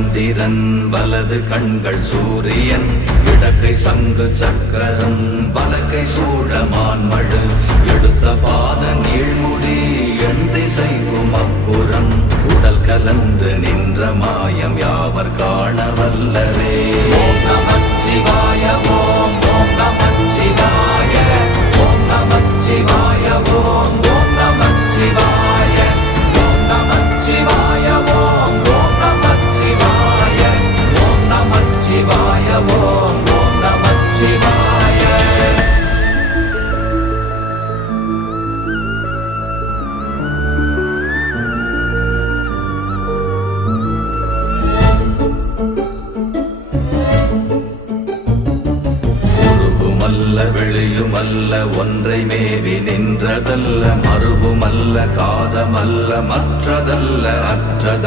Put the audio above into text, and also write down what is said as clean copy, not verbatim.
சந்திரன் வலது கண்கள் சூரியன் இடக்கை சங்கு சக்கரம் வலக்கை சூழமான்மழு எடுத்த பாத நீழ்முடி எண் திசைக்கும் அப்புறம் உடல் கலந்து நின்ற மாயம் யாவர் காண வல்லரே. ஓம் நமச்சிவாய ஓம் ஓம் நமச்சிவாய ஓம் நமச்சிவாய ஓம் ஓம் நமச்சிவாய ஓம் நமச்சிவாய ஓம் ஓம் நமச்சிவாய ஓம் நமச்சிவாய ஓம் ஓம் நமச்சிவாய. வெளியுமல்ல ஒன்றை மேவி நின்றதல்ல மறுவுமல்ல காதமல்ல மற்றதல்ல அற்றதல்ல